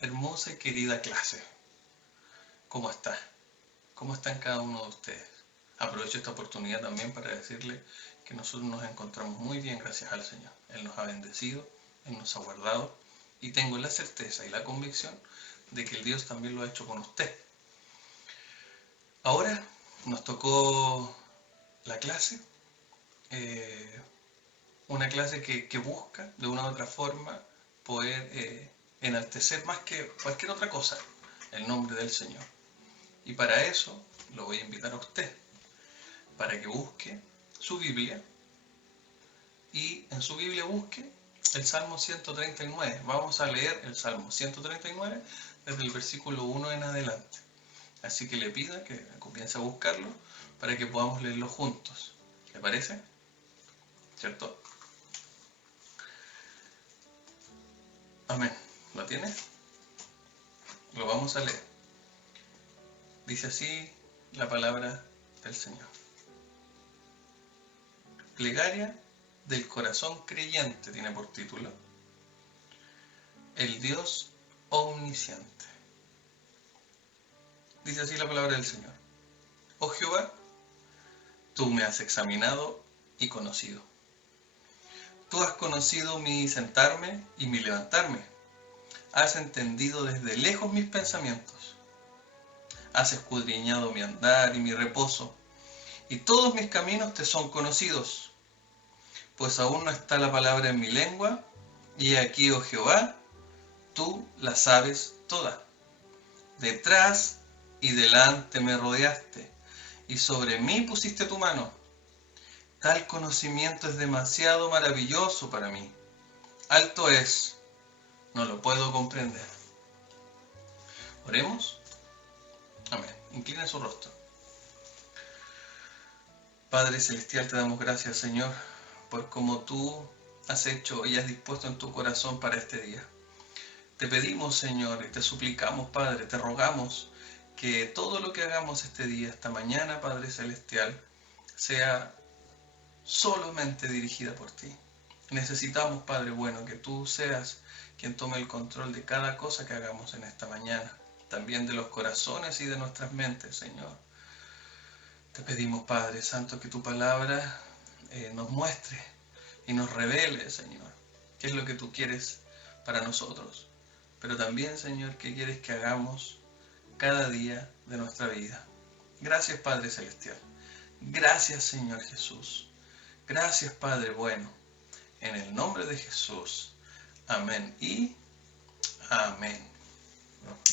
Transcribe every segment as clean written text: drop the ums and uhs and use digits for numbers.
Hermosa y querida clase, ¿cómo está? ¿Cómo están cada uno de ustedes? Aprovecho esta oportunidad también para decirle que nosotros nos encontramos muy bien gracias al Señor. Él nos ha bendecido, Él nos ha guardado y tengo la certeza y la convicción de que el Dios también lo ha hecho con usted. Ahora nos tocó la clase, eh, una clase que busca de una u otra forma poder enaltecer más que cualquier otra cosa el nombre del Señor. Y para eso lo voy a invitar a usted, para que busque su Biblia y en su Biblia busque el Salmo 139. Vamos a leer el Salmo 139 desde el versículo 1 en adelante. Así que le pido que comience a buscarlo para que podamos leerlo juntos. ¿Le parece? ¿Cierto? Amén. ¿Lo tiene? Lo vamos a leer. Dice así la palabra del Señor. Plegaria del corazón creyente tiene por título El Dios omnisciente. Dice así la palabra del Señor. Oh Jehová, tú me has examinado y conocido. Tú has conocido mi sentarme y mi levantarme. Has entendido desde lejos mis pensamientos. Has escudriñado mi andar y mi reposo, y todos mis caminos te son conocidos. Pues aún no está la palabra en mi lengua, y aquí, oh Jehová, tú la sabes toda. Detrás y delante me rodeaste, y sobre mí pusiste tu mano. Tal conocimiento es demasiado maravilloso para mí. Alto es, no lo puedo comprender. Oremos. Amén. Inclina su rostro. Padre Celestial, te damos gracias, Señor, por cómo tú has hecho y has dispuesto en tu corazón para este día. Te pedimos, Señor, y te suplicamos, Padre, te rogamos que todo lo que hagamos este día, esta mañana, Padre Celestial, sea solamente dirigida por ti. Necesitamos, Padre bueno, que tú seas quien tome el control de cada cosa que hagamos en esta mañana, también de los corazones y de nuestras mentes, Señor. Te pedimos, Padre Santo, que tu palabra nos muestre y nos revele, Señor, qué es lo que tú quieres para nosotros, pero también, Señor, qué quieres que hagamos cada día de nuestra vida. Gracias, Padre Celestial. Gracias, Señor Jesús. Gracias, Padre bueno. En el nombre de Jesús. Amén y amén.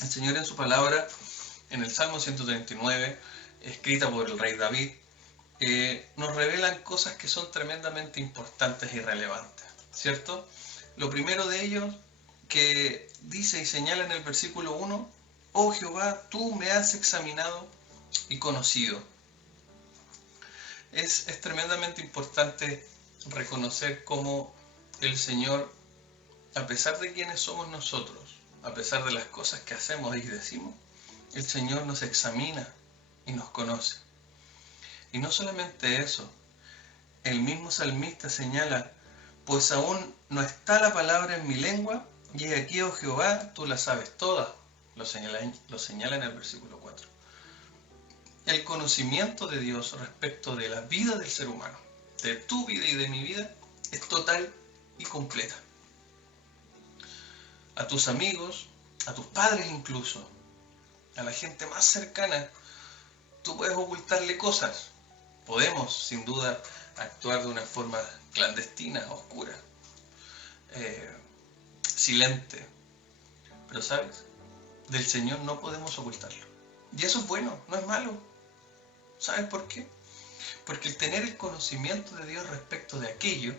El Señor en su palabra, en el Salmo 139, escrita por el rey David, nos revelan cosas que son tremendamente importantes y relevantes, ¿cierto? Lo primero de ellos que dice y señala en el versículo 1, oh Jehová, tú me has examinado y conocido. Es tremendamente importante reconocer cómo el Señor, a pesar de quienes somos nosotros, a pesar de las cosas que hacemos y decimos, el Señor nos examina y nos conoce. Y no solamente eso, el mismo salmista señala, pues aún no está la palabra en mi lengua, y aquí, oh Jehová, tú la sabes toda. Lo señala en el versículo 4. El conocimiento de Dios respecto de la vida del ser humano, de tu vida y de mi vida, es total y completa. A tus amigos, a tus padres incluso, a la gente más cercana, tú puedes ocultarle cosas. Podemos, sin duda, actuar de una forma clandestina, oscura, silente. Pero ¿sabes? Del Señor no podemos ocultarlo. Y eso es bueno, no es malo. ¿Sabes por qué? Porque el tener el conocimiento de Dios respecto de aquello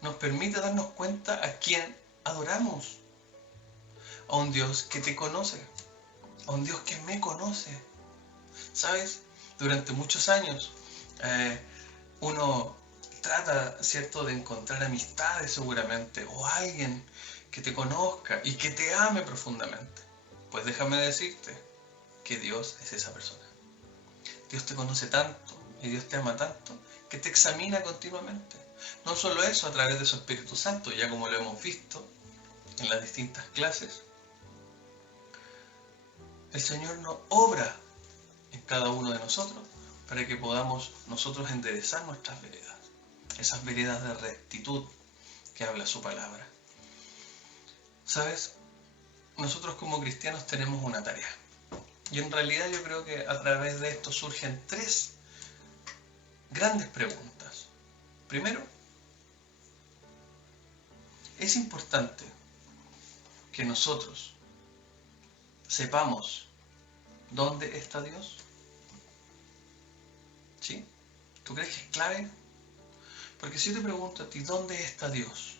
nos permite darnos cuenta a quién adoramos. A un Dios que te conoce, a un Dios que me conoce. ¿Sabes? Durante muchos años uno trata, ¿cierto?, de encontrar amistades seguramente, o alguien que te conozca y que te ame profundamente. Pues déjame decirte que Dios es esa persona. Dios te conoce tanto y Dios te ama tanto que te examina continuamente. No solo eso, a través de su Espíritu Santo, ya como lo hemos visto en las distintas clases, El Señor no obra en cada uno de nosotros para que podamos nosotros enderezar nuestras veredas, esas veredas de rectitud que habla su palabra. ¿Sabes? Nosotros como cristianos tenemos una tarea. Y en realidad yo creo que a través de esto surgen tres grandes preguntas. Primero, es importante que nosotros sepamos dónde está Dios. ¿Sí? ¿Tú crees que es clave? Porque si yo te pregunto a ti, ¿dónde está Dios?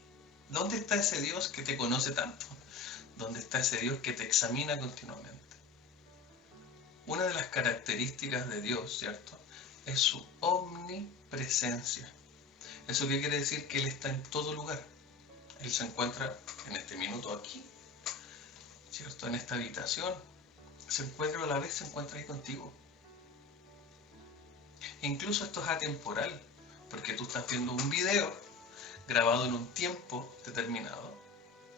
¿Dónde está ese Dios que te conoce tanto? ¿Dónde está ese Dios que te examina continuamente? Una de las características de Dios, ¿cierto?, es su omnipresencia. ¿Eso qué quiere decir? Que Él está en todo lugar. Él se encuentra en este minuto aquí, ¿cierto?, en esta habitación. Se encuentra, a la vez se encuentra ahí contigo. E incluso esto es atemporal, porque tú estás viendo un video grabado en un tiempo determinado,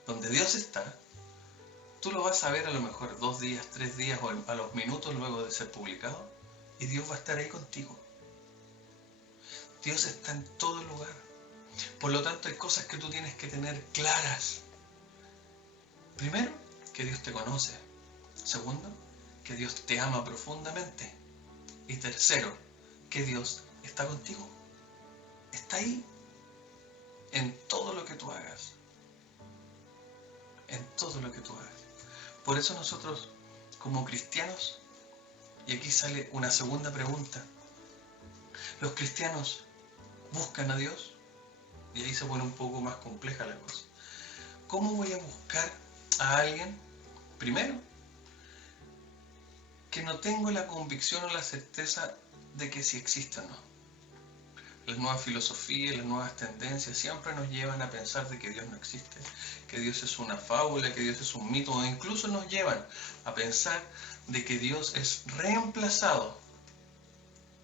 donde Dios está. Tú lo vas a ver a lo mejor 2 días, 3 días o a los minutos luego de ser publicado, y Dios va a estar ahí contigo. Dios está en todo lugar. Por lo tanto, hay cosas que tú tienes que tener claras. Primero, que Dios te conoce. Segundo, que Dios te ama profundamente. Y tercero, que Dios está contigo. Está ahí en todo lo que tú hagas. En todo lo que tú hagas. Por eso nosotros, como cristianos, y aquí sale una segunda pregunta, ¿los cristianos buscan a Dios? Y ahí se pone un poco más compleja la cosa. ¿Cómo voy a buscar a alguien? Primero, que no tengo la convicción o la certeza de que sí existe o no. Las nuevas filosofías, las nuevas tendencias siempre nos llevan a pensar de que Dios no existe, que Dios es una fábula, que Dios es un mito, o incluso nos llevan a pensar de que Dios es reemplazado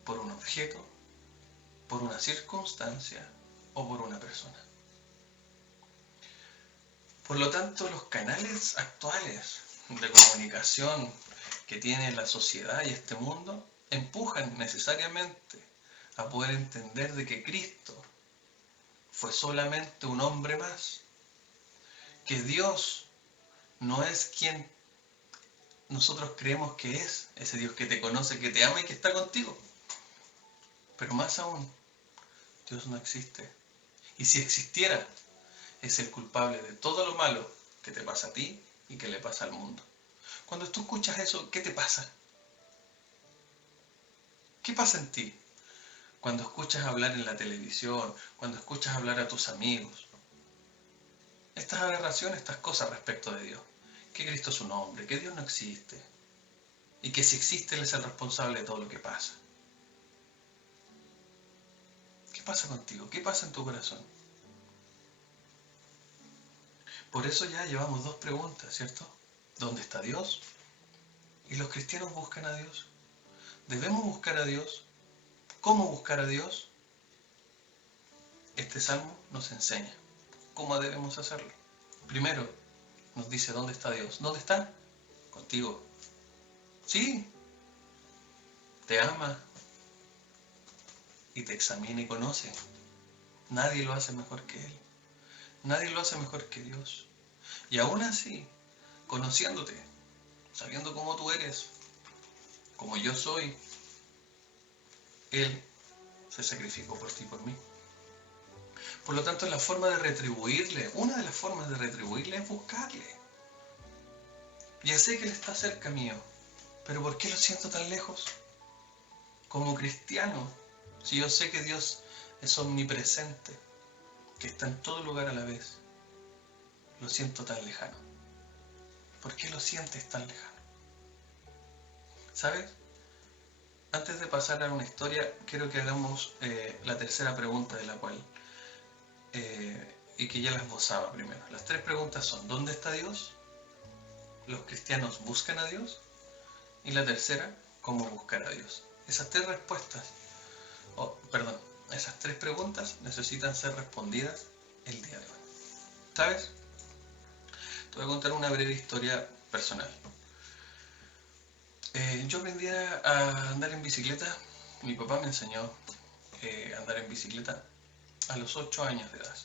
por un objeto, por una circunstancia o por una persona. Por lo tanto, los canales actuales de comunicación que tiene la sociedad y este mundo empujan necesariamente a poder entender de que Cristo fue solamente un hombre más, que Dios no es quien nosotros creemos que es, ese Dios que te conoce, que te ama y que está contigo. Pero más aún, Dios no existe. Y si existiera, es el culpable de todo lo malo que te pasa a ti y que le pasa al mundo. Cuando tú escuchas eso, ¿qué te pasa? ¿Qué pasa en ti? Cuando escuchas hablar en la televisión, cuando escuchas hablar a tus amigos, estas aberraciones, estas cosas respecto de Dios, que Cristo es un hombre, que Dios no existe, y que si existe Él es el responsable de todo lo que pasa. ¿Qué pasa contigo? ¿Qué pasa en tu corazón? Por eso ya llevamos 2 preguntas, ¿cierto? ¿Dónde está Dios? ¿Y los cristianos buscan a Dios? ¿Debemos buscar a Dios? ¿Cómo buscar a Dios? Este salmo nos enseña cómo debemos hacerlo. Primero, nos dice dónde está Dios. ¿Dónde está? Contigo. Sí, te ama y te examina y conoce. Nadie lo hace mejor que Él. Nadie lo hace mejor que Dios. Y aún así, conociéndote, sabiendo cómo tú eres, como yo soy, Él se sacrificó por ti y por mí. Por lo tanto, la forma de retribuirle, una de las formas de retribuirle es buscarle. Ya sé que Él está cerca mío, pero ¿por qué lo siento tan lejos? Como cristiano, si yo sé que Dios es omnipresente, que está en todo lugar a la vez, lo siento tan lejano. ¿Por qué lo sientes tan lejano? ¿Sabes? Antes de pasar a una historia, quiero que hagamos la tercera pregunta de la cual, y que ya la esbozaba primero. Las 3 preguntas son, ¿dónde está Dios? ¿Los cristianos buscan a Dios? Y la tercera, ¿cómo buscar a Dios? Esas 3 respuestas, esas 3 preguntas necesitan ser respondidas el día de hoy. ¿Sabes? Te voy a contar una breve historia personal. Yo aprendí a andar en bicicleta. Mi papá me enseñó a andar en bicicleta a los 8 años de edad.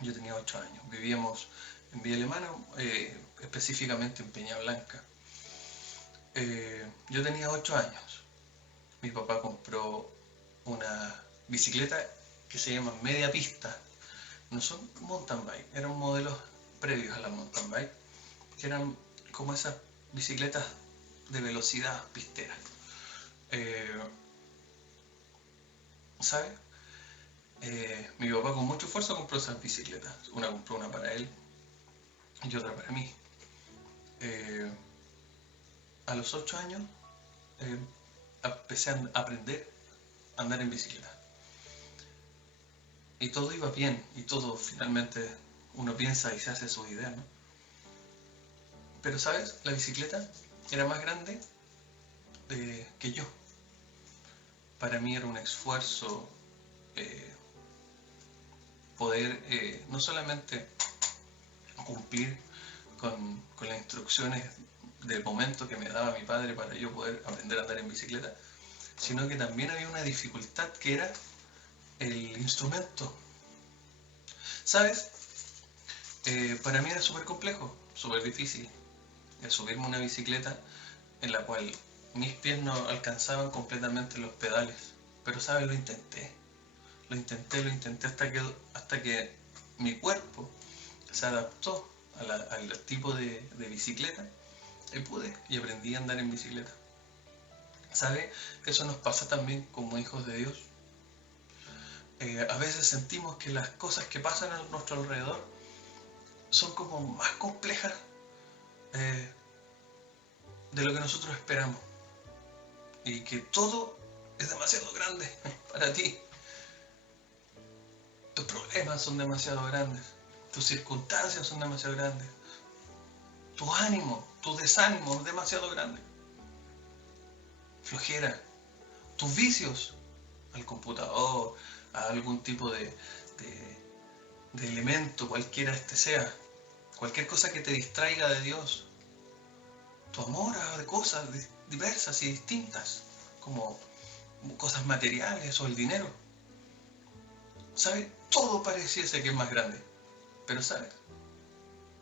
Yo tenía 8 años. Vivíamos en Villa Alemana, específicamente en Peña Blanca. Yo tenía 8 años. Mi papá compró una bicicleta que se llama media pista. No son mountain bike, eran modelos previos a la mountain bike, que eran como esas bicicletas de velocidad pistera. ¿Sabes? Mi papá con mucho esfuerzo compró esas bicicletas. Una compró una para él y otra para mí. A los 8 años empecé a aprender a andar en bicicleta. Y todo iba bien, y todo finalmente uno piensa y se hace sus ideas, ¿no? Pero, ¿sabes? La bicicleta era más grande que yo. Para mí era un esfuerzo poder no solamente cumplir con las instrucciones del momento que me daba mi padre para yo poder aprender a andar en bicicleta, sino que también había una dificultad que era el instrumento. ¿Sabes? Para mí era súper complejo, súper difícil subirme a una bicicleta en la cual mis pies no alcanzaban completamente los pedales. Pero, ¿sabes? Lo intenté hasta que mi cuerpo se adaptó al tipo de bicicleta y pude y aprendí a andar en bicicleta. ¿Sabe? Eso nos pasa también como hijos de Dios. A veces sentimos que las cosas que pasan a nuestro alrededor son como más complejas eh, de lo que nosotros esperamos y que todo es demasiado grande para ti. Tus problemas son demasiado grandes, tus circunstancias son demasiado grandes, tu ánimo, tu desánimo es demasiado grande, flojera, tus vicios al computador, a algún tipo de elemento, cualquiera este sea, cualquier cosa que te distraiga de Dios, tu amor a cosas diversas y distintas, como cosas materiales o el dinero. ¿Sabes? Todo pareciese que es más grande, pero ¿sabes?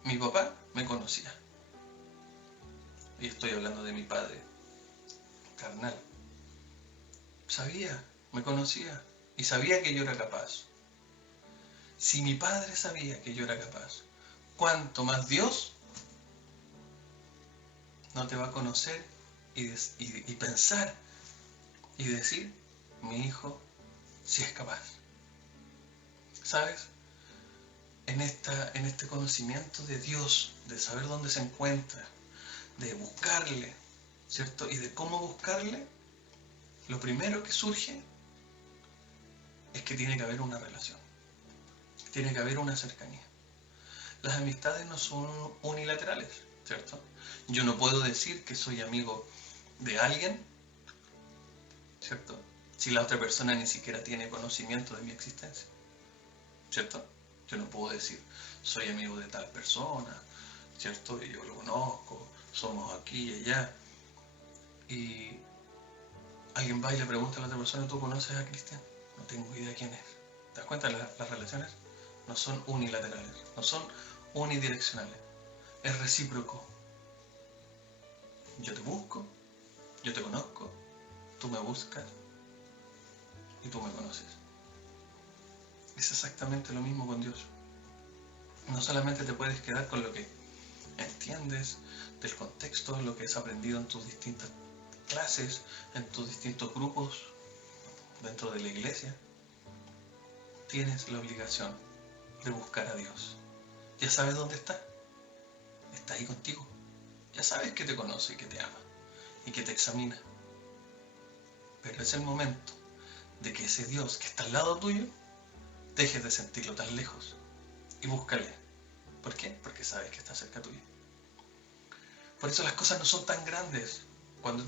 Mi papá me conocía, y estoy hablando de mi padre carnal. Sabía, me conocía y sabía que yo era capaz. Si mi padre sabía que yo era capaz, ¿cuánto más Dios no te va a conocer y pensar y decir, mi hijo sí es capaz? ¿Sabes? En este conocimiento de Dios, de saber dónde se encuentra, de buscarle, ¿cierto? Y de cómo buscarle, lo primero que surge es que tiene que haber una relación, tiene que haber una cercanía. Las amistades no son unilaterales, ¿cierto? Yo no puedo decir que soy amigo de alguien, ¿cierto? Si la otra persona ni siquiera tiene conocimiento de mi existencia, ¿cierto? Yo no puedo decir, soy amigo de tal persona, ¿cierto? Y yo lo conozco, somos aquí y allá. Y alguien va y le pregunta a la otra persona, ¿tú conoces a Cristian? No tengo idea quién es. ¿Te das cuenta? Las relaciones no son unilaterales, no son unidireccionales. Es recíproco. Yo te busco, yo te conozco, tú me buscas y tú me conoces. Es exactamente lo mismo con Dios. No solamente te puedes quedar con lo que entiendes del contexto, lo que has aprendido en tus distintas clases, en tus distintos grupos dentro de la iglesia. Tienes la obligación de buscar a Dios. Ya sabes dónde está. Está ahí contigo. Ya sabes que te conoce y que te ama y que te examina. Pero es el momento de que ese Dios que está al lado tuyo dejes de sentirlo tan lejos y búscale. ¿Por qué? Porque sabes que está cerca tuyo. Por eso las cosas no son tan grandes. Cuando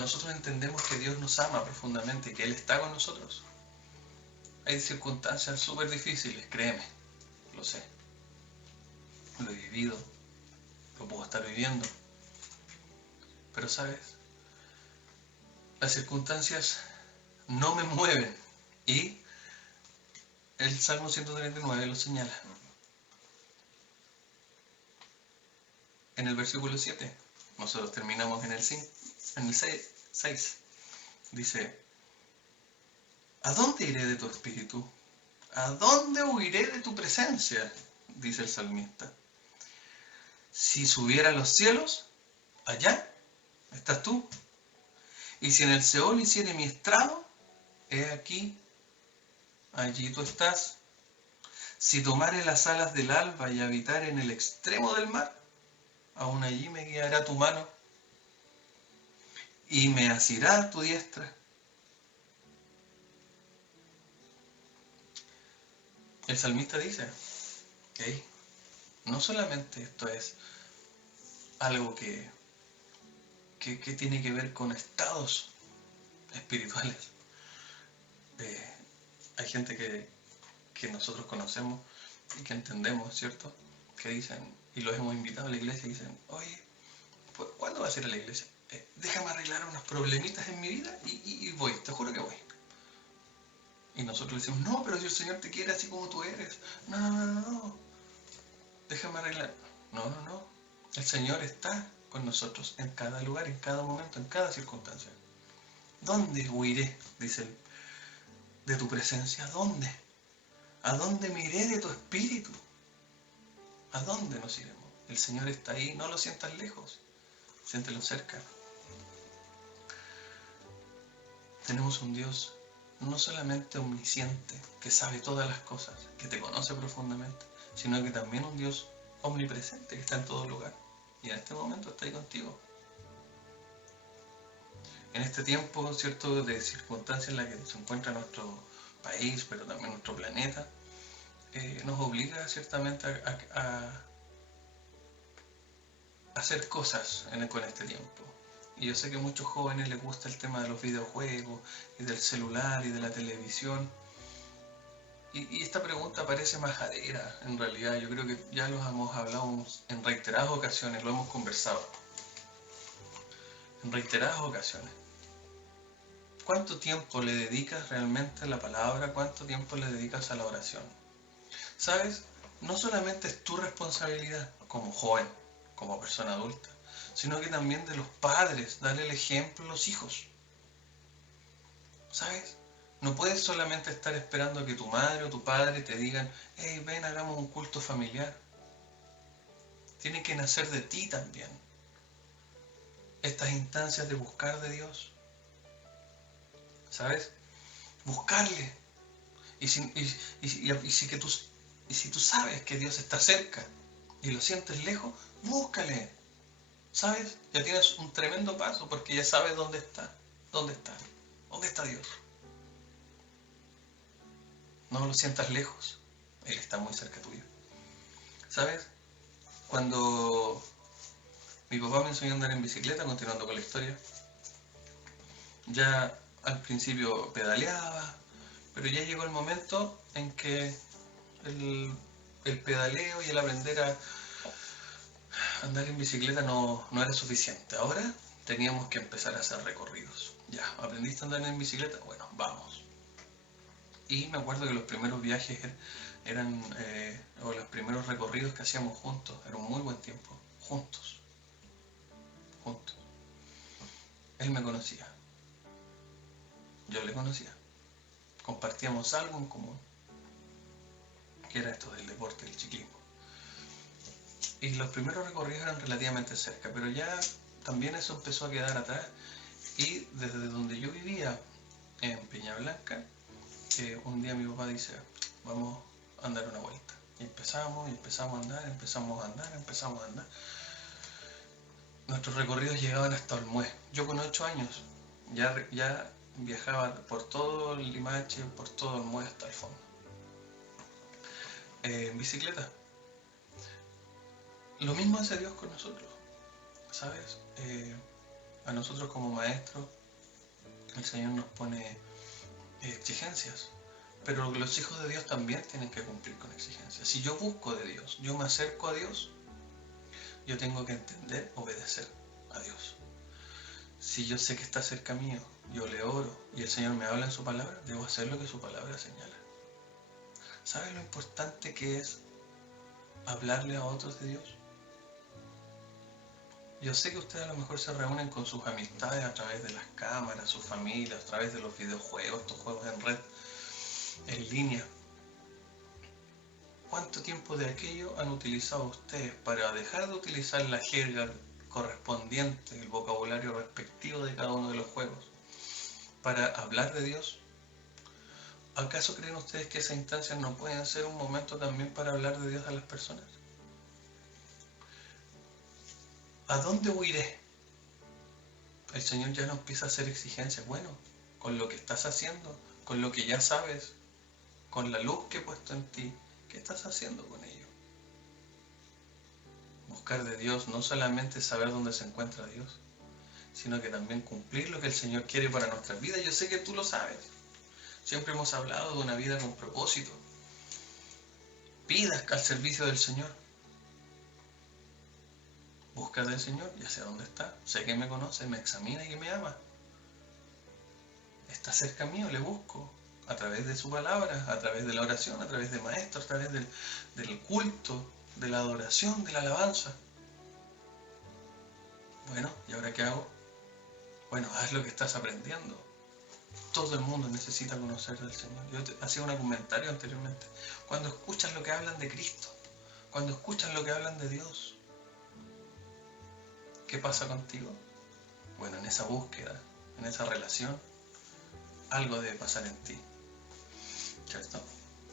nosotros entendemos que Dios nos ama profundamente y que Él está con nosotros, hay circunstancias súper difíciles, créeme, lo sé. Lo he vivido, lo puedo estar viviendo. Pero ¿sabes? Las circunstancias no me mueven. Y el Salmo 139 lo señala. En el versículo 7, nosotros terminamos en el 5, en el 6. Dice, ¿a dónde iré de tu espíritu? ¿A dónde huiré de tu presencia? Dice el salmista. Si subiera a los cielos, allá estás tú. Y si en el Seol hiciere mi estrado, he aquí, allí tú estás. Si tomare las alas del alba y habitare en el extremo del mar, aún allí me guiará tu mano y me asirá tu diestra. El salmista dice, hey, no solamente esto es algo que tiene que ver con estados espirituales. Hay gente que nosotros conocemos y que entendemos, ¿cierto? Que dicen, y los hemos invitado a la iglesia y dicen, oye, ¿cuándo vas a ir a la iglesia? Déjame arreglar unos problemitas en mi vida y voy, te juro que voy. Y nosotros le decimos, no, pero si el Señor te quiere así como tú eres. No, no, no, no, no. Déjame arreglar. No, no, no. El Señor está con nosotros en cada lugar, en cada momento, en cada circunstancia. ¿Dónde huiré? Dice él. De tu presencia. ¿A dónde? ¿A dónde me iré de tu espíritu? ¿A dónde nos iremos? El Señor está ahí, no lo sientas lejos, siéntelo cerca. Tenemos un Dios no solamente omnisciente, que sabe todas las cosas, que te conoce profundamente, sino que también un Dios omnipresente, que está en todo lugar. Y en este momento está ahí contigo. En este tiempo, ¿cierto?, de circunstancias en las que se encuentra nuestro país, pero también nuestro planeta, nos obliga ciertamente a hacer cosas con este tiempo. Y yo sé que a muchos jóvenes les gusta el tema de los videojuegos y del celular y de la televisión. Y esta pregunta parece majadera, en realidad. Yo creo que ya los hemos hablado en reiteradas ocasiones, lo hemos conversado. En reiteradas ocasiones. ¿Cuánto tiempo le dedicas realmente a la palabra? ¿Cuánto tiempo le dedicas a la oración? ¿Sabes? No solamente es tu responsabilidad como joven, como persona adulta, sino que también de los padres, darle el ejemplo a los hijos. ¿Sabes? No puedes solamente estar esperando a que tu madre o tu padre te digan, hey, ven, hagamos un culto familiar. Tiene que nacer de ti también. Estas instancias de buscar de Dios. ¿Sabes? Buscarle. Y si tú sabes que Dios está cerca y lo sientes lejos, búscale. ¿Sabes? Ya tienes un tremendo paso porque ya sabes dónde está. ¿Dónde está? ¿Dónde está Dios? No lo sientas lejos. Él está muy cerca tuyo. ¿Sabes? Cuando mi papá me enseñó a andar en bicicleta, continuando con la historia, ya al principio pedaleaba, pero ya llegó el momento en que el pedaleo y el aprender a andar en bicicleta no era suficiente. Ahora teníamos que empezar a hacer recorridos. Ya, ¿aprendiste a andar en bicicleta? Bueno, vamos. Y me acuerdo que los primeros viajes eran, o los primeros recorridos que hacíamos juntos, era un muy buen tiempo, juntos. Él me conocía, yo le conocía, compartíamos algo en común, que era esto del deporte, del ciclismo. Y los primeros recorridos eran relativamente cerca, pero ya también eso empezó a quedar atrás. Y desde donde yo vivía, en Peña Blanca, un día mi papá dice, vamos a andar una vuelta. Y empezamos a andar. Nuestros recorridos llegaban hasta Olmué. Yo con 8 años ya viajaba por todo el Limache, por todo Olmué hasta el fondo. En bicicleta. Lo mismo hace Dios con nosotros, ¿sabes? A nosotros como maestros, el Señor nos pone exigencias, pero los hijos de Dios también tienen que cumplir con exigencias. Si yo busco de Dios, yo me acerco a Dios, yo tengo que entender, obedecer a Dios. Si yo sé que está cerca mío, yo le oro y el Señor me habla en su palabra, debo hacer lo que su palabra señala. ¿Sabes lo importante que es hablarle a otros de Dios? Yo sé que ustedes a lo mejor se reúnen con sus amistades a través de las cámaras, sus familias, a través de los videojuegos, estos juegos en red, en línea. ¿Cuánto tiempo de aquello han utilizado ustedes para dejar de utilizar la jerga correspondiente, el vocabulario respectivo de cada uno de los juegos, para hablar de Dios? ¿Acaso creen ustedes que esas instancias no pueden ser un momento también para hablar de Dios a las personas? ¿A dónde huiré? El Señor ya no empieza a hacer exigencias. Bueno, con lo que estás haciendo, con lo que ya sabes, con la luz que he puesto en ti, ¿qué estás haciendo con ello? Buscar de Dios no solamente saber dónde se encuentra Dios, sino que también cumplir lo que el Señor quiere para nuestras vidas. Yo sé que tú lo sabes. Siempre hemos hablado de una vida con propósito. Vidas al servicio del Señor. Busca del Señor, ya sé dónde está. Sé que me conoce, me examina y que me ama. Está cerca mío, le busco. A través de su palabra, a través de la oración, a través de maestros, a través del culto, de la adoración, de la alabanza. Bueno, ¿y ahora qué hago? Bueno, haz lo que estás aprendiendo. Todo el mundo necesita conocer del Señor. Yo hacía un comentario anteriormente. Cuando escuchas lo que hablan de Cristo, cuando escuchas lo que hablan de Dios, ¿qué pasa contigo? Bueno, en esa búsqueda, en esa relación, algo debe pasar en ti. ¿Cierto?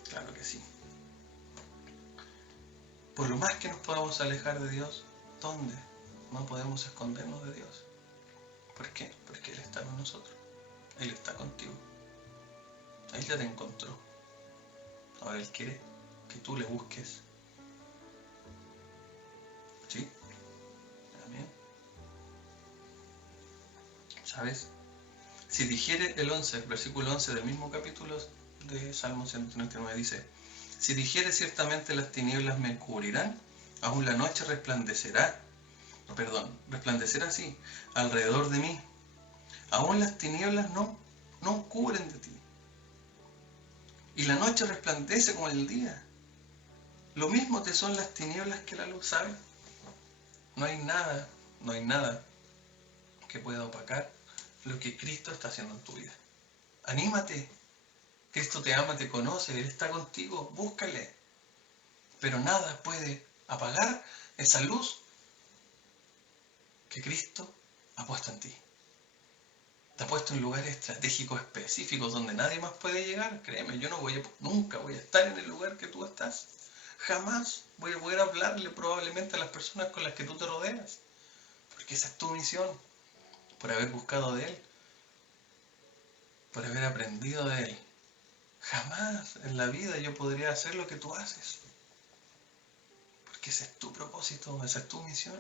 Claro que sí. Por lo más que nos podamos alejar de Dios, ¿dónde? No podemos escondernos de Dios. ¿Por qué? Porque Él está con nosotros. Él está contigo. Él ya te encontró. Ahora Él quiere que tú le busques. ¿Sí? Amén. ¿Sabes? Si dijere el 11, el versículo 11 del mismo capítulo de Salmo 139 dice: si dijere ciertamente las tinieblas me encubrirán, aún la noche resplandecerá así alrededor de mí. Aún las tinieblas no cubren de ti. Y la noche resplandece como el día. Lo mismo te son las tinieblas que la luz, ¿sabes? No hay nada que pueda opacar lo que Cristo está haciendo en tu vida. Anímate. Cristo te ama, te conoce, Él está contigo, búscale. Pero nada puede apagar esa luz que Cristo ha puesto en ti. Te ha puesto en lugares estratégicos específicos donde nadie más puede llegar. Créeme, yo nunca voy a estar en el lugar que tú estás. Jamás voy a poder hablarle probablemente a las personas con las que tú te rodeas. Porque esa es tu misión. Por haber buscado de Él. Por haber aprendido de Él. Jamás en la vida yo podría hacer lo que tú haces. Porque ese es tu propósito, esa es tu misión.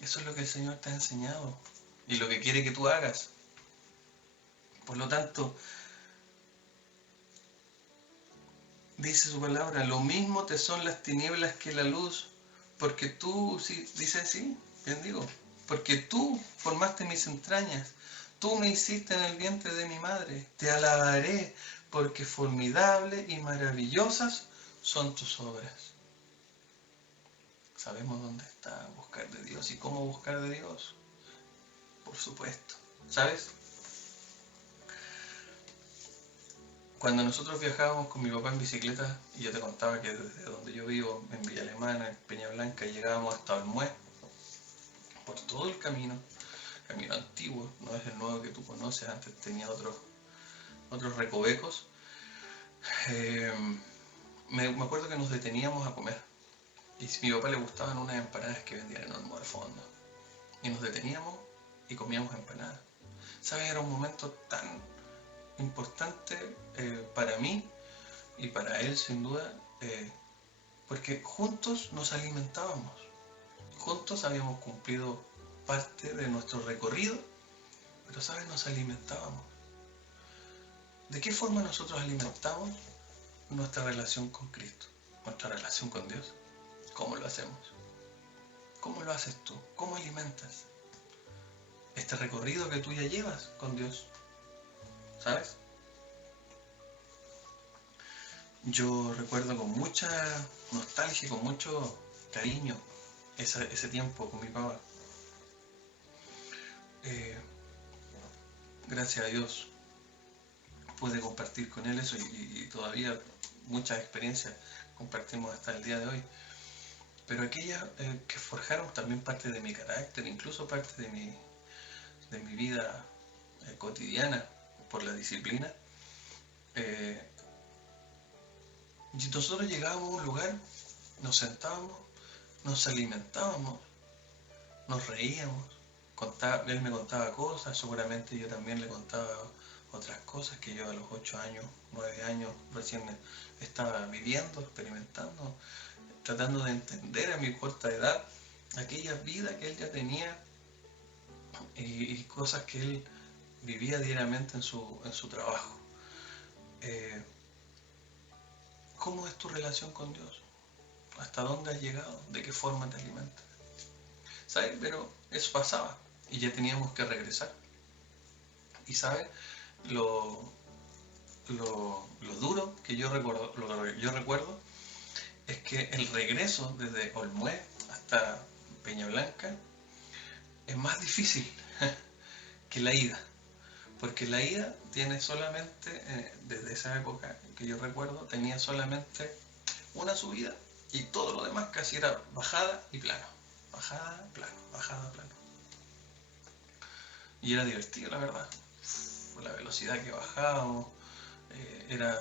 Eso es lo que el Señor te ha enseñado. Y lo que quiere que tú hagas. Por lo tanto, dice su palabra, lo mismo te son las tinieblas que la luz, porque tú, sí, dice así, bien digo, porque tú formaste mis entrañas, tú me hiciste en el vientre de mi madre, te alabaré, porque formidables y maravillosas son tus obras. Sabemos dónde está buscar de Dios y cómo buscar de Dios, por supuesto, ¿sabes? Cuando nosotros viajábamos con mi papá en bicicleta, y yo te contaba que desde donde yo vivo, en Villa Alemana, en Peña Blanca, llegábamos hasta Olmué, por todo el camino antiguo, no es el nuevo que tú conoces, antes tenía otros recovecos. Me acuerdo que nos deteníamos a comer, y a mi papá le gustaban unas empanadas que vendían en Olmué al fondo, y nos deteníamos y comíamos empanadas. ¿Sabes? Era un momento tan importante para mí y para él sin duda, porque juntos nos alimentábamos, juntos habíamos cumplido parte de nuestro recorrido, pero sabes, nos alimentábamos. ¿De qué forma nosotros alimentamos nuestra relación con Cristo, nuestra relación con Dios? ¿Cómo lo hacemos? ¿Cómo lo haces tú? ¿Cómo alimentas? este recorrido que tú ya llevas con Dios, ¿sabes? Yo recuerdo con mucha nostalgia, con mucho cariño ese tiempo con mi papá. Eh, gracias a Dios pude compartir con él eso y todavía muchas experiencias compartimos hasta el día de hoy. Pero aquellas que forjaron también parte de mi carácter, incluso parte de mi vida cotidiana por la disciplina. Eh, y nosotros llegábamos a un lugar, nos sentábamos, nos alimentábamos, nos reíamos, él me contaba cosas, seguramente yo también le contaba otras cosas que yo a los 8 años, 9 años recién estaba viviendo, experimentando, tratando de entender a mi corta edad aquella vida que él ya tenía y cosas que él vivía diariamente en su trabajo. Eh, ¿Cómo es tu relación con Dios? ¿Hasta dónde has llegado? ¿De qué forma te alimentas? ¿Sabes? Pero eso pasaba y ya teníamos que regresar. Y ¿sabes? Lo, lo duro que yo recuerdo es que el regreso desde Olmué hasta Peña Blanca es más difícil que la ida. Porque la ida tiene solamente, desde esa época que yo recuerdo, tenía solamente una subida y todo lo demás casi era bajada y plano. Bajada, plano, bajada, plano. Y era divertido, la verdad. Por la velocidad que bajábamos, era...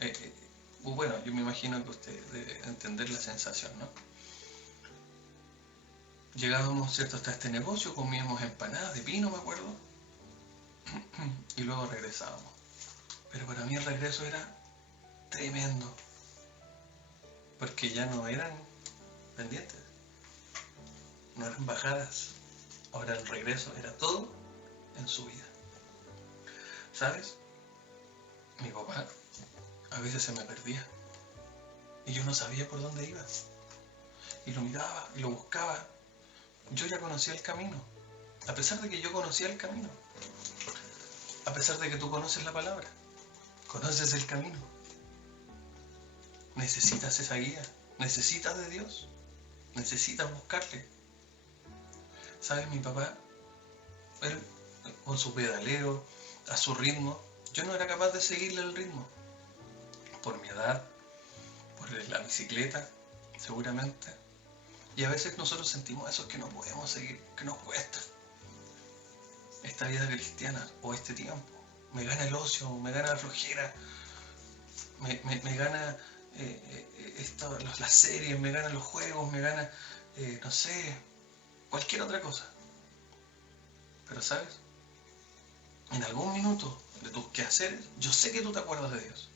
eh, eh, bueno, yo me imagino que usted debe entender la sensación, ¿no? Llegábamos, ¿cierto?, hasta este negocio, comíamos empanadas de pino, me acuerdo, y luego regresábamos. Pero para mí el regreso era tremendo, porque ya no eran pendientes, no eran bajadas, ahora el regreso era todo en su vida. ¿Sabes? Mi papá a veces se me perdía y yo no sabía por dónde iba. Y lo miraba y lo buscaba. Yo ya conocía el camino, a pesar de que yo conocía el camino, a pesar de que tú conoces la palabra, conoces el camino. Necesitas esa guía, necesitas de Dios, necesitas buscarle. ¿Sabes? Mi papá, él con su pedaleo, a su ritmo, yo no era capaz de seguirle el ritmo. Por mi edad, por la bicicleta, seguramente. Y a veces nosotros sentimos eso que no podemos seguir, que nos cuesta. Esta vida cristiana o este tiempo. Me gana el ocio, me gana la flojera, me gana las series, me ganan los juegos, me gana, no sé, cualquier otra cosa. Pero ¿sabes? En algún minuto de tus quehaceres, yo sé que tú te acuerdas de Dios.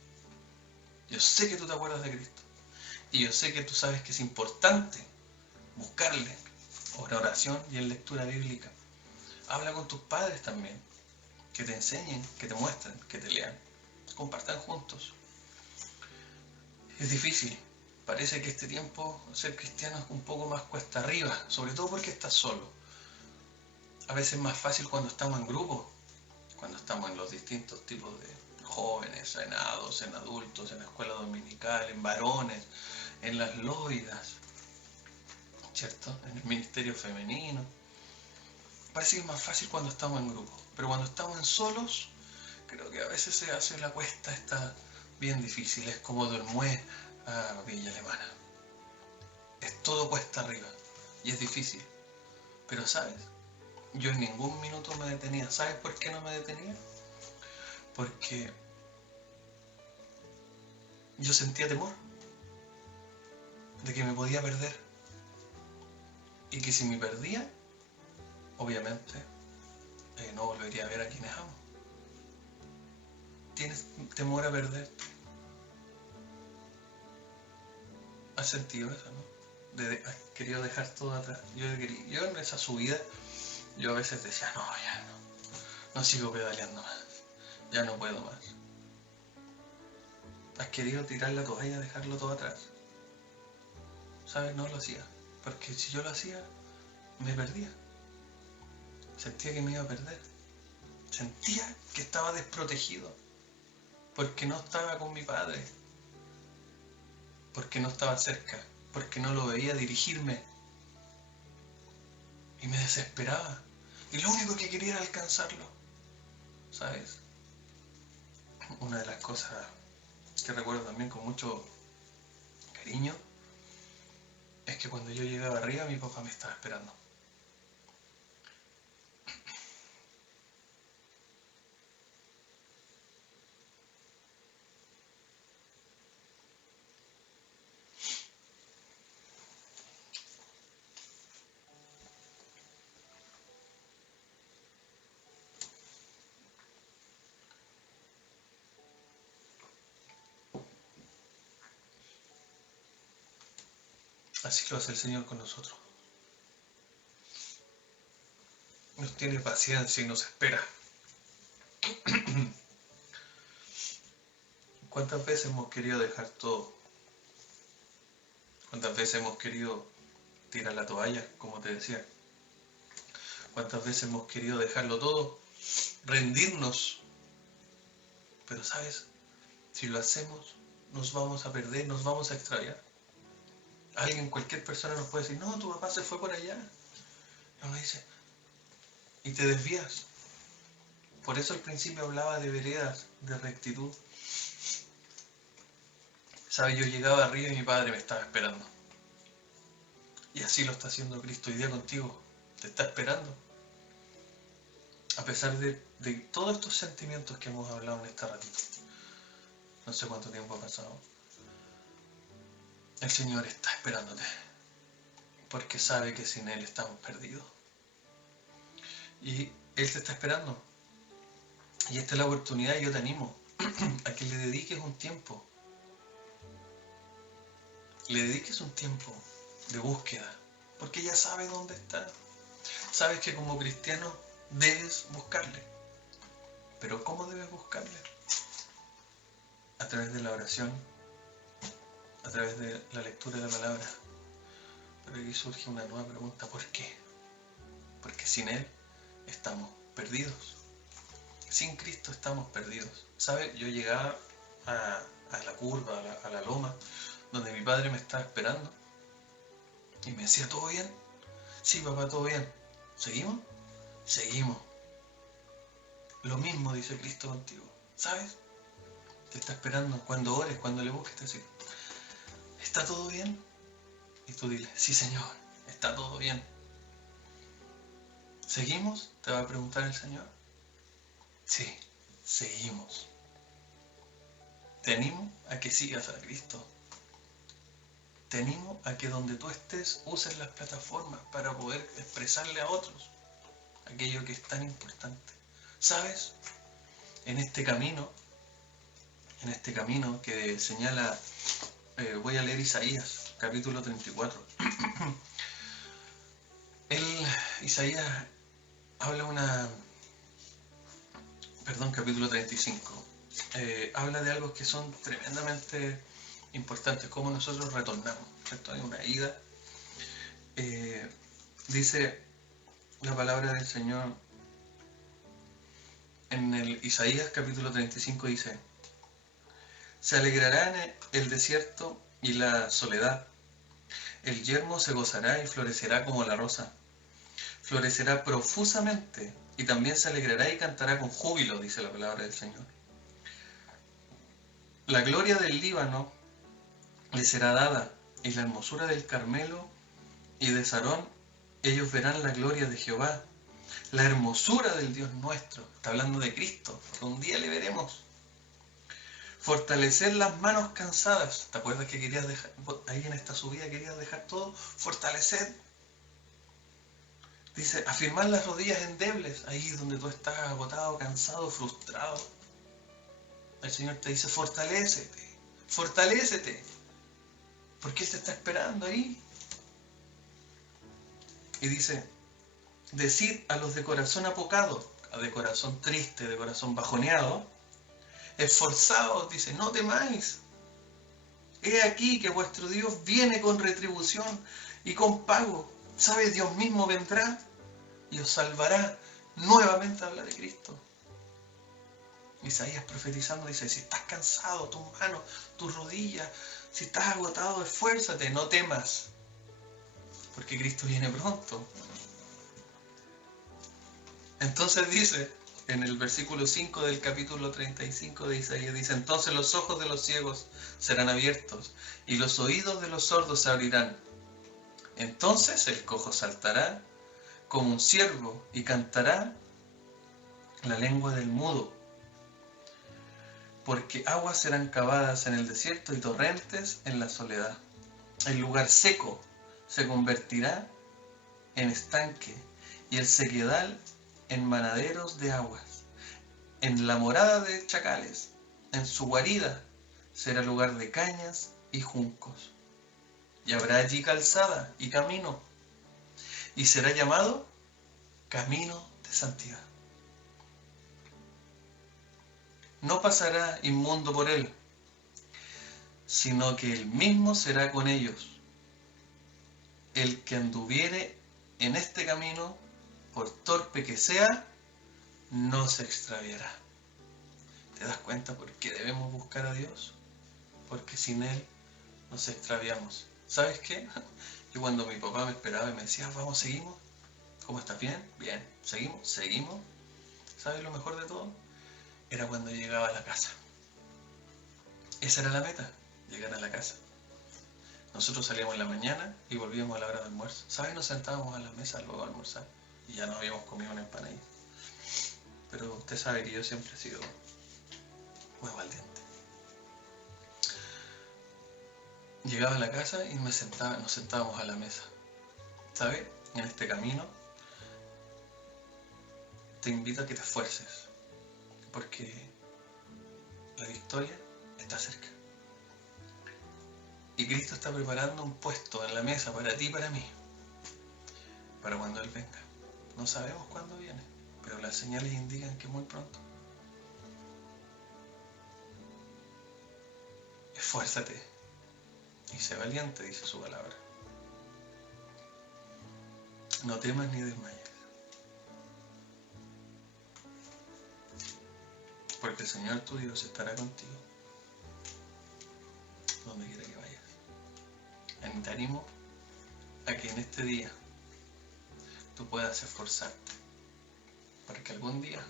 Yo sé que tú te acuerdas de Cristo. Y yo sé que tú sabes que es importante buscarle en oración y en lectura bíblica. Habla con tus padres también, que te enseñen, que te muestren, que te lean. Compartan juntos. Es difícil. Parece que este tiempo ser cristiano es un poco más cuesta arriba, sobre todo porque estás solo. A veces es más fácil cuando estamos en grupo, cuando estamos en los distintos tipos de jóvenes, en en adultos, en la escuela dominical, en varones, en las loidas, ¿cierto? En el ministerio femenino. Parece que es más fácil cuando estamos en grupo, pero cuando estamos en solos, creo que a veces se hace la cuesta esta bien difícil. Es como de Olmué a Villa Alemana. Es todo cuesta arriba y es difícil. Pero ¿sabes? Yo en ningún minuto me detenía. ¿Sabes por qué no me detenía? Porque yo sentía temor de que me podía perder. Y que si me perdía, obviamente no volvería a ver a quienes amo. ¿Tienes temor a perderte? ¿Has sentido eso, no? Has querido dejar todo atrás. Yo en esa subida, yo a veces decía, no, ya no sigo pedaleando más. Ya no puedo más. ¿Has querido tirar la toalla, dejarlo todo atrás? ¿Sabes? No lo hacía. Porque si yo lo hacía, me perdía. Sentía que me iba a perder. Sentía que estaba desprotegido. Porque no estaba con mi padre. Porque no estaba cerca. Porque no lo veía dirigirme. Y me desesperaba. Y lo único que quería era alcanzarlo. ¿Sabes? Una de las cosas que recuerdo también con mucho cariño es que cuando yo llegaba arriba mi papá me estaba esperando. Así lo hace el Señor con nosotros. Nos tiene paciencia y nos espera. ¿Cuántas veces hemos querido dejar todo? ¿Cuántas veces hemos querido tirar la toalla, como te decía? ¿Cuántas veces hemos querido dejarlo todo? Rendirnos. Pero ¿sabes? Si lo hacemos, nos vamos a perder, nos vamos a extraviar. Alguien, cualquier persona nos puede decir, no, tu papá se fue por allá. Y uno dice, y te desvías. Por eso al principio hablaba de veredas, de rectitud. ¿Sabes? Yo llegaba arriba y mi padre me estaba esperando. Y así lo está haciendo Cristo hoy día contigo. Te está esperando. A pesar de todos estos sentimientos que hemos hablado en este ratito. No sé cuánto tiempo ha pasado. El Señor está esperándote. Porque sabe que sin Él estamos perdidos. Y Él te está esperando. Y esta es la oportunidad y yo te animo a que le dediques un tiempo. Le dediques un tiempo de búsqueda. Porque ya sabes dónde está. Sabes que como cristiano debes buscarle. Pero ¿cómo debes buscarle? A través de la oración, a través de la lectura de la palabra. Pero aquí surge una nueva pregunta, ¿por qué? Porque sin Él estamos perdidos. Sin Cristo estamos perdidos. ¿Sabes? Yo llegaba a la curva, a la loma, donde mi padre me estaba esperando y me decía, ¿todo bien? Sí, papá, todo bien. ¿Seguimos? Seguimos. Lo mismo dice Cristo contigo. ¿Sabes? Te está esperando. Cuando ores, cuando le busques, te dice, ¿está todo bien? Y tú dile, sí, Señor, está todo bien. ¿Seguimos? Te va a preguntar el Señor. Sí, seguimos. Te animo a que sigas a Cristo. Te animo a que donde tú estés uses las plataformas para poder expresarle a otros aquello que es tan importante. ¿Sabes? En este camino que señala, voy a leer Isaías, capítulo 34. Isaías habla capítulo 35. Habla de algo que son tremendamente importantes, cómo nosotros retornamos, ¿cierto? Hay una ida. Dice la palabra del Señor en el Isaías capítulo 35, dice, se alegrará en el desierto y la soledad, el yermo se gozará y florecerá como la rosa, florecerá profusamente y también se alegrará y cantará con júbilo, dice la palabra del Señor. La gloria del Líbano le será dada, y la hermosura del Carmelo y de Sarón, ellos verán la gloria de Jehová, la hermosura del Dios nuestro. Está hablando de Cristo, un día le veremos. Fortalecer las manos cansadas. ¿Te acuerdas que querías dejar, ahí en esta subida querías dejar todo? Fortalecer. Dice, afirmar las rodillas endebles, ahí donde tú estás agotado, cansado, frustrado. El Señor te dice, fortalécete, fortalécete, porque Él te está esperando ahí. Y dice, decid a los de corazón apocado, de corazón triste, de corazón bajoneado, esforzaos, dice, no temáis. He aquí que vuestro Dios viene con retribución y con pago. ¿Sabe? Dios mismo vendrá. y os salvará. Nuevamente habla de Cristo. Isaías profetizando dice, si estás cansado, tus manos, tus rodillas, si estás agotado, esfuérzate, no temas, porque Cristo viene pronto. Entonces dice, en el versículo 5 del capítulo 35 de Isaías, dice, entonces los ojos de los ciegos serán abiertos y los oídos de los sordos se abrirán. Entonces el cojo saltará como un ciervo y cantará la lengua del mudo. Porque aguas serán cavadas en el desierto y torrentes en la soledad. El lugar seco se convertirá en estanque y el sequedal en manaderos de aguas. En la morada de chacales, en su guarida, será lugar de cañas y juncos. Y habrá allí calzada y camino, y será llamado camino de santidad. No pasará inmundo por él, sino que él mismo será con ellos. El que anduviere en este camino, por torpe que sea, no se extraviará. ¿Te das cuenta por qué debemos buscar a Dios? Porque sin Él nos extraviamos. ¿Sabes qué? Yo cuando mi papá me esperaba y me decía, vamos, seguimos. ¿Cómo estás? ¿Bien? Bien. ¿Seguimos? Seguimos. ¿Sabes lo mejor de todo? Era cuando llegaba a la casa. Esa era la meta, llegar a la casa. Nosotros salíamos en la mañana y volvíamos a la hora de almuerzo. ¿Sabes? Nos sentábamos a la mesa luego a almorzar y ya nos habíamos comido una empanadilla. Pero usted sabe que yo siempre he sido huevo al diente. Llegaba a la casa y nos sentábamos a la mesa. ¿Sabes? En este camino te invito a que te esfuerces, porque la victoria está cerca. Y Cristo está preparando un puesto en la mesa para ti y para mí, para cuando Él venga. No sabemos cuándo viene, pero las señales indican que muy pronto. Esfuérzate y sé valiente, dice su palabra. No temas ni desmayes, porque el Señor tu Dios estará contigo donde quiera que vayas. Te animo a que en este día tú puedas esforzarte, para que algún día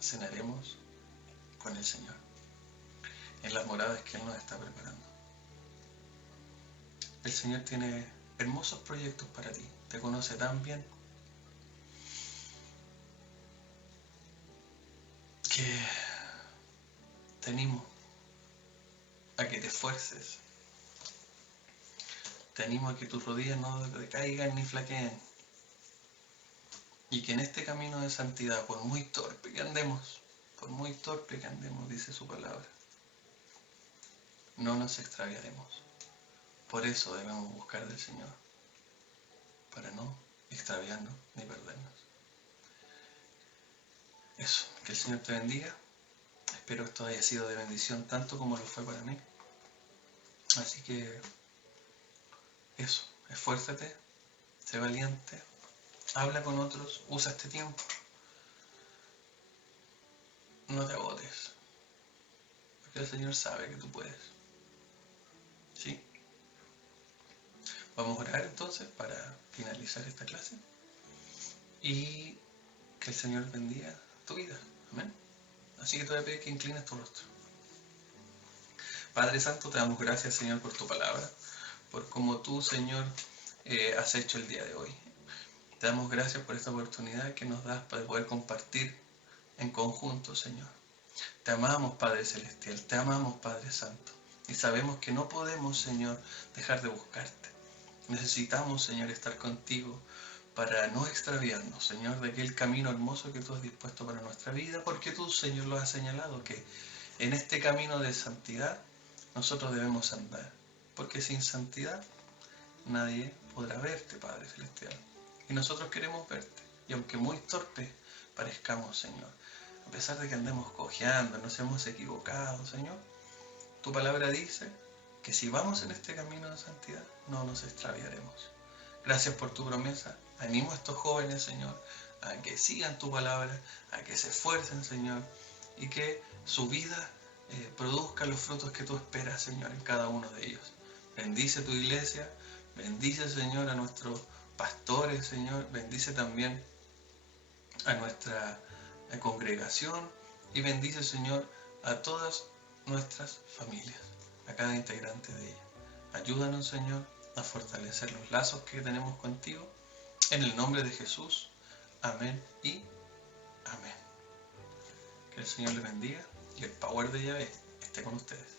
cenaremos con el Señor en las moradas que Él nos está preparando. El Señor tiene hermosos proyectos para ti, te conoce tan bien que te animo a que te esfuerces, te animo a que tus rodillas no decaigan ni flaqueen, y que en este camino de santidad, por muy torpe que andemos, dice su palabra, no nos extraviaremos. Por eso debemos buscar del Señor, para no extraviarnos ni perdernos. Eso, que el Señor te bendiga. Espero esto haya sido de bendición tanto como lo fue para mí. Así que eso, esfuérzate, sé valiente, habla con otros, usa este tiempo. No te agotes, porque el Señor sabe que tú puedes. ¿Sí? Vamos a orar entonces para finalizar esta clase y que el Señor bendiga tu vida. Amén. Así que te voy a pedir que inclines tu rostro. Padre Santo, te damos gracias, Señor, por tu palabra, por cómo tú, Señor, has hecho el día de hoy. Te damos gracias por esta oportunidad que nos das para poder compartir en conjunto, Señor. Te amamos, Padre Celestial, te amamos, Padre Santo, y sabemos que no podemos, Señor, dejar de buscarte. Necesitamos, Señor, estar contigo para no extraviarnos, Señor, de aquel camino hermoso que tú has dispuesto para nuestra vida, porque tú, Señor, lo has señalado, que en este camino de santidad nosotros debemos andar, porque sin santidad nadie podrá verte, Padre Celestial. Y nosotros queremos verte, y aunque muy torpes parezcamos, Señor, a pesar de que andemos cojeando, nos hemos equivocado, Señor, tu palabra dice que si vamos en este camino de santidad, no nos extraviaremos. Gracias por tu promesa. Animo a estos jóvenes, Señor, a que sigan tu palabra, a que se esfuercen, Señor, y que su vida produzca los frutos que tú esperas, Señor, en cada uno de ellos. Bendice tu iglesia, bendice, Señor, a nuestros pastores, Señor, bendice también a nuestra congregación y bendice, Señor, a todas nuestras familias, a cada integrante de ellas. Ayúdanos, Señor, a fortalecer los lazos que tenemos contigo. En el nombre de Jesús. Amén y amén. Que el Señor les bendiga y el power de Yahvé esté con ustedes.